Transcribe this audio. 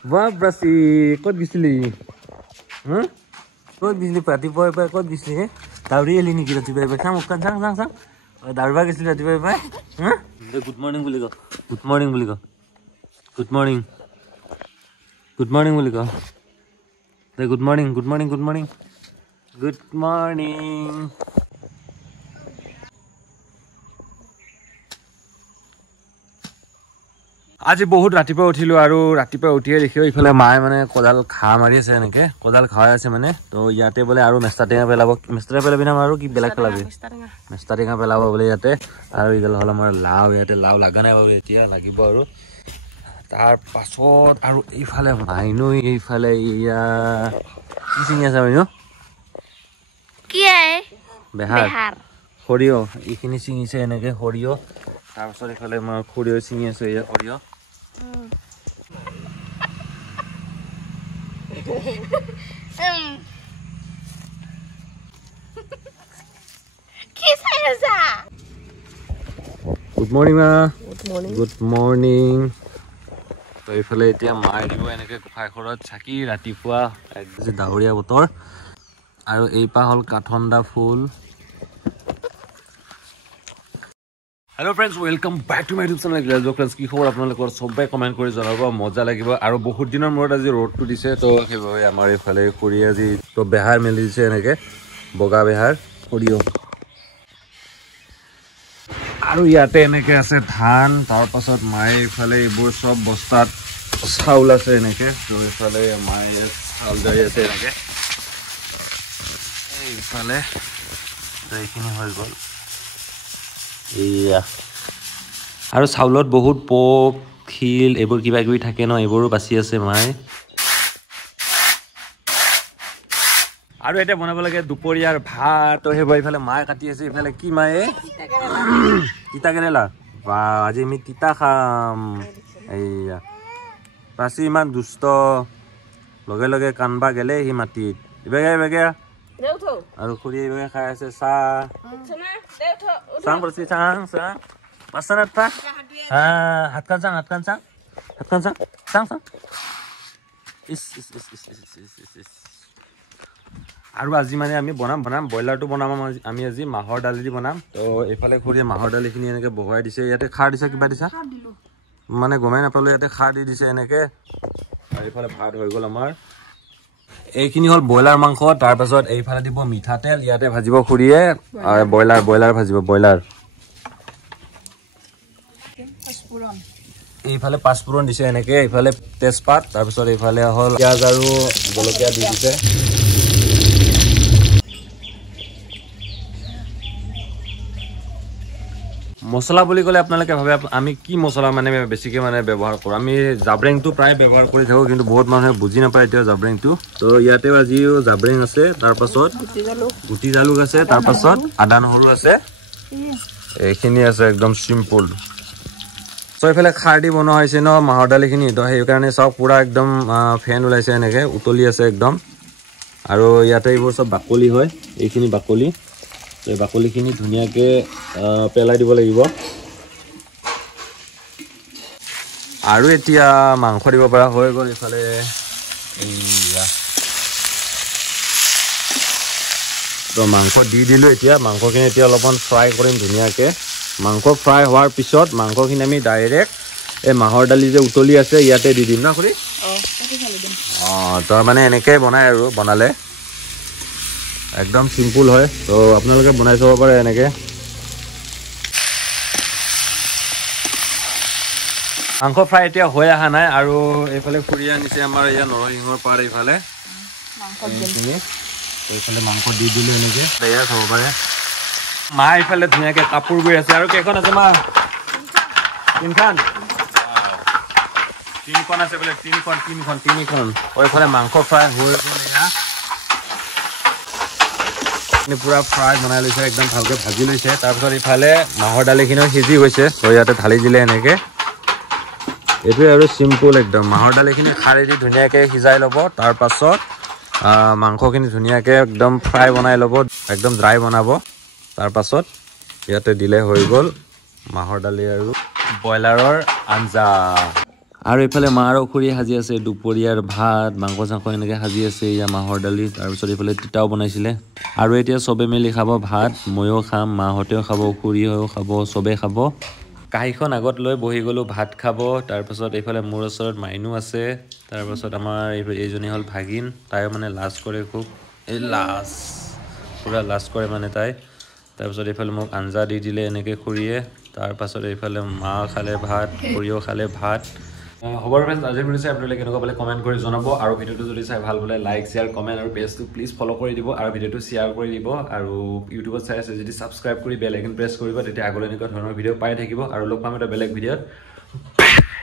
Wah, berasi. Kau gisli. Kau gisli pati boy boy kau gisli he. Tauri eli ni kira tiba tiba sang mukan sang. Darba gisli tiba tiba. Good morning boleh kau. Good morning boleh kau. Good morning. Good morning boleh kau. Good morning. Good morning. Good morning. Good morning. আজি বহুত ৰাতিপুৱা উঠিলো আৰু ৰাতিপুৱা উঠিয়ে দেখিও ইফালে মায়ে মানে কোদাল খা মাৰি আছে এনেকে কোদাল খাই আছে মানে তো ইয়াতে বলে আৰু মেষ্টা টেঙা পেলাব মেষ্টা পেলাবি না আৰু কি বেলেগ পেলাবি মেষ্টা টেঙা পেলাব বলে ইয়াতে আৰু ইগল হল আমাৰ লাও ইয়াতে লাও লাগা নাই বাবু এতিয়া লাগিব আৰু তাৰ পাছত আৰু ইফালে মাইনু ইফালে ইয়া কি চিনি আছে মাইনু কি এ বেহাৰ খৰিও ইখিনি চিঙিছে এনেকে খৰিও তাৰ পাছত ইফালে মই খৰিও চিঙি আছে ইয়া খৰিও Good morning ma. Good morning. Good morning. তো ইফালে এতিয়া মাই দিব এনেকে গোফাই ঘৰত চাকি ৰাতিপুৱা একদম ডাৱৰীয়া বতৰ আৰু এই পা হল কাঠন্দা ফুল Hello friends, welcome back to my YouTube channel. Hello friends, কি খবৰ আপোনালোকৰ সবাই কমেন্ট কৰি জনাব মজা লাগিব আৰু বহুত দিনৰ মূৰত আজি ৰোডটো দিছে তো সেইভাবে আমাৰ ইফালে কৰি আজি তো বেহাৰ মেলি দিছে এনেকে বগা বেহাৰ কৰিও আৰু ইয়াতে এনেকে আছে ধান তাৰ পাছত মাই ইফালে এইবোৰ সব বস্তাত চাউল আছে এনেকে তো ইফালে মাই চাউল যাই আছে এনেকে ইফালে এইখিনি হৈ গ'ল ইয়া আৰু চাউলত বহুত পোক খিল এইবোৰ কিবা কিবি থাকে ন এইবোৰো বাছি আছে মাই আৰু এটা বনাব লাগে দুপৰীয়াৰ ভাত তো হেব ইফালে মাই কাটি আছে ইফালে কি মাই তিতা কেৰেলা বা আজি আমি তিতা খাম এইয়া পাছি ইমান দুষ্ট লগে লগে কানবা গেলে হি মাটিত বেগে আৰু খুৰী বেগে খাই আছে চাং পৰছি চাং পাছনা তা হাত কান চাং ইস আৰু আজি মানে আমি বনাম বয়লাৰটো বনাম আমি আজি মাহৰ দালি দি বনাম তো এফালে খুৰী মাহৰ দালিখিনি এনেকে বহাই দিছে ইয়াতে খাৰ দিছে কিবা দিছে মানে গমাই নাপালো ইয়াতে খাৰ দি দিছে এনেকে আৰু এফালে ভাত হৈ গ'ল আমাৰ এইখিনি হল বয়লাৰ মাংস তাৰ পাছত এইফালে দিব মিঠাতেল ইয়াতে ভাজিব খুৰীয়ে আৰু বয়লাৰ ভাজিব বয়লাৰ এইফালে পাঁচফোৰণ দিছে এনেকে এইফালে তেজপাত তাৰ পাছত এইফালে হল পিয়াজ আৰু জলকীয়া দি দিছে মছলা বুলি ক'লে আপোনালোকে ভাবে আমি কি মছলা মানে বেছিকে মানে ব্যৱহাৰ কৰোঁ আমি জাব্ৰেংটো প্ৰায় ব্যৱহাৰ কৰি থাকোঁ কিন্তু বহুত মানুহে বুজি নাপায় এতিয়া জাব্ৰেংটো তো ইয়াতে আজিও জাব্ৰেং আছে তাৰ পাছত গুটি জালুক আছে তাৰ পাছত আদা নহৰু আছে এইখিনি আছে একদম সিম্পল তো এইফালে খাৰ দি বনোৱা হৈছে ন মাহৰ দালিখিনি তো সেইকাৰণে চব পুৰা একদম ফেন ওলাইছে এনেকে উতলি আছে একদম আৰু ইয়াতে এইবোৰ চব বাকলি হয় এইখিনি বাকলি এই বাকলিখিনি ধুনীয়াকে পেলাই দিব লাগিব আৰু এতিয়া মাংস দিব পৰা হৈ গ'ল ইফালে এইয়া তো মাংস দি দিলো এতিয়া মাংসখিনি এতিয়া অলপমান ফ্ৰাই কৰিম ধুনীয়াকে মাংস ফ্ৰাই হোৱাৰ পিছত মাংসখিনি আমি ডাইৰেক্ট এই মাহৰ দালি যে উতলি আছে ইয়াতে দি দিম না খুৰী তো মানে এনেকৈ বনাই আৰু বনালে একদম সিম্পল হয় তো আপোনালোকে বনাই চাব পাৰে এনেকে মাংস ফ্ৰাই এতিয়া হৈ অহা নাই আৰু এইফালে খুৰী আনিছে আমাৰ এয়া নৰসিংহৰ পাত এইফালে এইফালে মাংস দি দিলো এনেকে এয়া চাব পাৰে মা এইফালে ধুনীয়াকে কাপোৰ বৈ আছে আৰু কেইখন আছে মা তিনিখন আছে বোলে তিনিখন এইফালে মাংস ফ্ৰাই হৈ গ'ল এয়া পুৰা ফ্ৰাই বনাই লৈছে একদম ভালকে ভাজি লৈছে তাৰপিছত ইফালে মাহৰ দালিখিনিও সিজি গৈছে তো ইয়াতে ঢালি দিলে এনেকে এইটোৱে আৰু সিম্পল একদম মাহৰ দালিখিনি খাৰে দি ধুনীয়াকে সিজাই ল'ব তাৰ পাছত মাংসখিনি ধুনীয়াকে একদম ফ্ৰাই বনাই ল'ব একদম ড্ৰাই বনাব তাৰ পাছত ইয়াতে দিলে হৈ গ'ল মাহৰ দালি আৰু ব্ৰইলাৰৰ আঞ্জা আৰু এইফালে মা আৰু খুৰী সাজি আছে দুপৰীয়াৰ ভাত মাংস চাংস এনেকৈ সাজি আছে এয়া মাহৰ দালি তাৰপিছত এইফালে তিতাও বনাইছিলে আৰু এতিয়া চবে মিলি খাব ভাত ময়ো খাম মাহঁতেও খাব খুৰীও খাব চবে খাব কাঁহীখন আগত লৈ বহি গ'লোঁ ভাত খাব তাৰপাছত এইফালে মোৰ ওচৰত মাইনু আছে তাৰপাছত আমাৰ এইজনী হ'ল ভাগিন তাইও মানে লাজ কৰে খুব এই লাজ পুৰা লাজ কৰে মানে তাই তাৰপিছত এইফালে মোক আঞ্জা দি দিলে এনেকৈ খুৰীয়ে তাৰপাছত এইফালে মা খালে ভাত খুৰীও খালে ভাত হ'ব ফ্ৰেণ্ডছ আজিৰ ভিডিঅ' চাই আপোনালোকে কেনেকুৱা পালে কমেণ্ট কৰি জনাব আৰু ভিডিঅ'টো যদি চাই ভাল পালে লাইক শ্বেয়াৰ কমেণ্ট আৰু পেজটো প্লিজ ফ'ল' কৰি দিব আৰু ভিডিঅ'টো শ্বেয়াৰ কৰি দিব আৰু ইউটিউবত চাই আছে যদি ছাবস্ক্ৰাইব কৰি বেল আইকন প্ৰেছ কৰিব তেতিয়া আগলৈ এনেকুৱা ধৰণৰ ভিডিঅ' পাই থাকিব আৰু লগ পাম এটা বেলেগ ভিডিঅ'ত